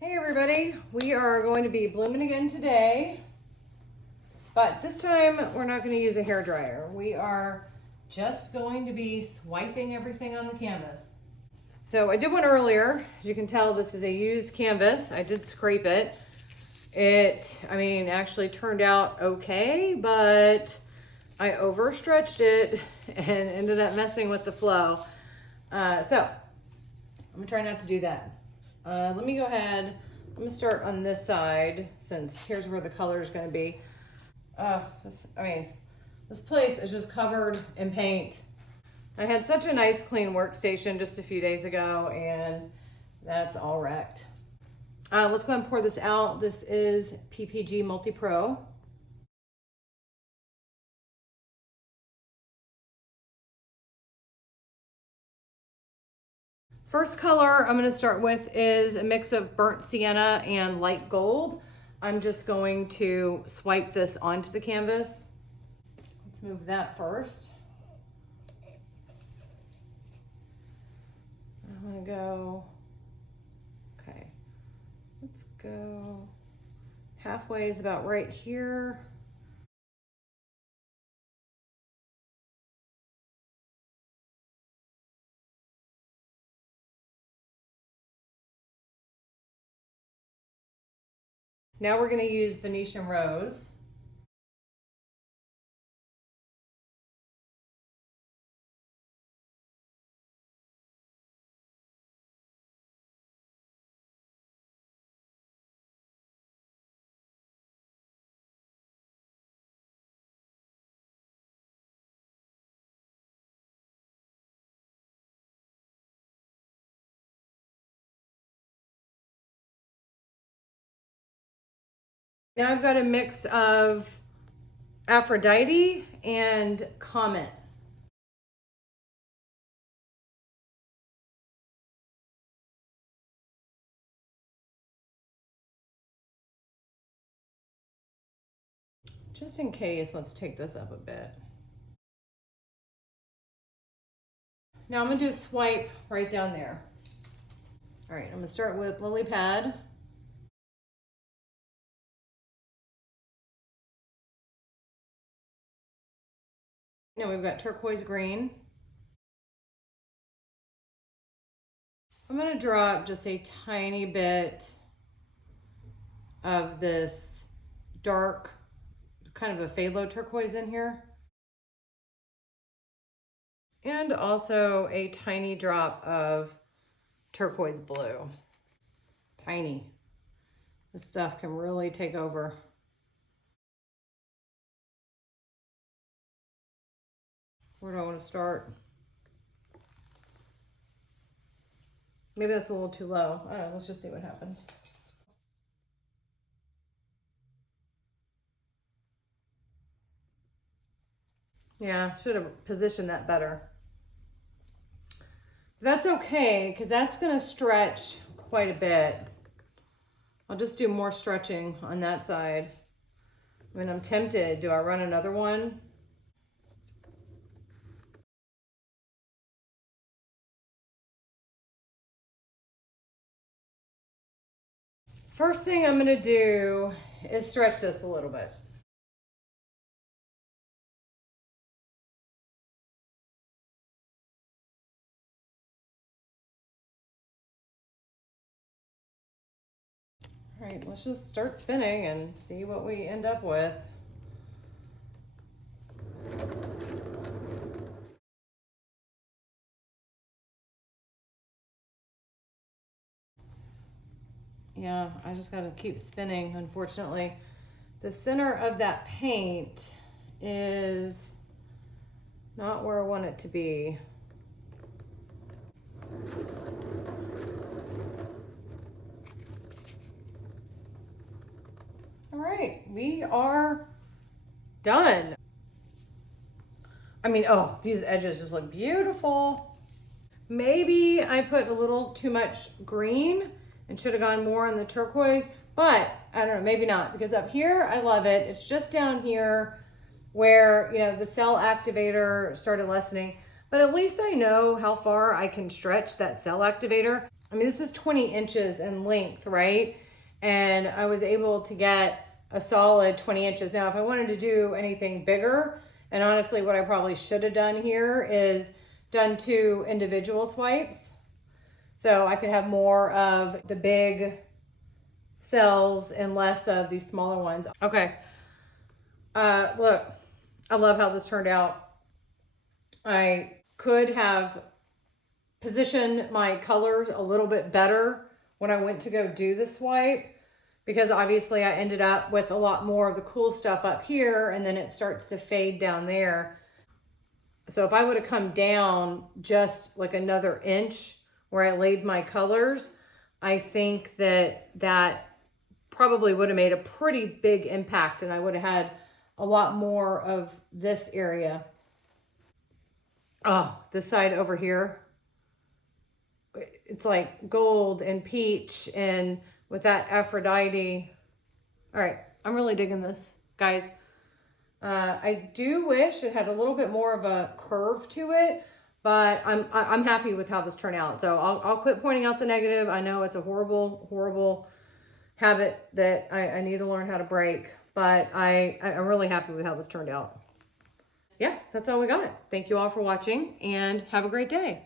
Hey everybody, we are going to be blooming again today, but this time we're not going to use a hairdryer. We are just going to be swiping everything on the canvas. So I did one earlier. As you can tell, this is a used canvas. I did scrape it. Actually turned out okay, but I overstretched it and ended up messing with the flow. So I'm gonna try not to do that. Let me go ahead. I'm gonna start on this side since here's where the color is gonna be. This place is just covered in paint. I had such a nice clean workstation just a few days ago and that's all wrecked. Let's go ahead and pour this out. This is PPG Multi Pro. First color I'm going to start with is a mix of burnt sienna and light gold. I'm just going to swipe this onto the canvas. Let's move that first. I'm going to go, okay, let's go halfway is about right here. Now we're going to use Venetian Rose. Now I've got a mix of Aphrodite and Comet. Just in case, let's take this up a bit. Now I'm gonna do a swipe right down there. All right, I'm gonna start with Lily Pad. Now we've got turquoise green. I'm gonna drop just a tiny bit of this dark, kind of a phthalo turquoise in here. And also a tiny drop of turquoise blue. Tiny. This stuff can really take over. Where do I want to start? Maybe that's a little too low. I don't know, let's just see what happens. Yeah, should have positioned that better. That's okay, because that's going to stretch quite a bit. I'll just do more stretching on that side. I mean, I'm tempted. Do I run another one? First thing I'm going to do is stretch this a little bit. All right, let's just start spinning and see what we end up with. Yeah, I just got to keep spinning, unfortunately. The center of that paint is not where I want it to be. All right, we are done. I mean, oh, these edges just look beautiful. Maybe I put a little too much green and should have gone more on the turquoise, but I don't know, maybe not, because up here, I love it. It's just down here where, you know, the cell activator started lessening, but at least I know how far I can stretch that cell activator. I mean, this is 20 inches in length, right? And I was able to get a solid 20 inches. Now, if I wanted to do anything bigger, and honestly, what I probably should have done here is done 2 individual swipes. So I could have more of the big cells and less of these smaller ones. Okay. Look, I love how this turned out. I could have positioned my colors a little bit better when I went to go do the swipe, because obviously I ended up with a lot more of the cool stuff up here and then it starts to fade down there. So if I would have come down just like another inch where I laid my colors, I think that that probably would have made a pretty big impact and I would have had a lot more of this area. Oh, this side over here, it's like gold and peach and with that Aphrodite. All right, I'm really digging this, guys. I do wish it had a little bit more of a curve to it, but I'm happy with how this turned out. So I'll quit pointing out the negative. I know it's a horrible, horrible habit that I need to learn how to break, but I'm really happy with how this turned out. Yeah, that's all we got. Thank you all for watching and have a great day.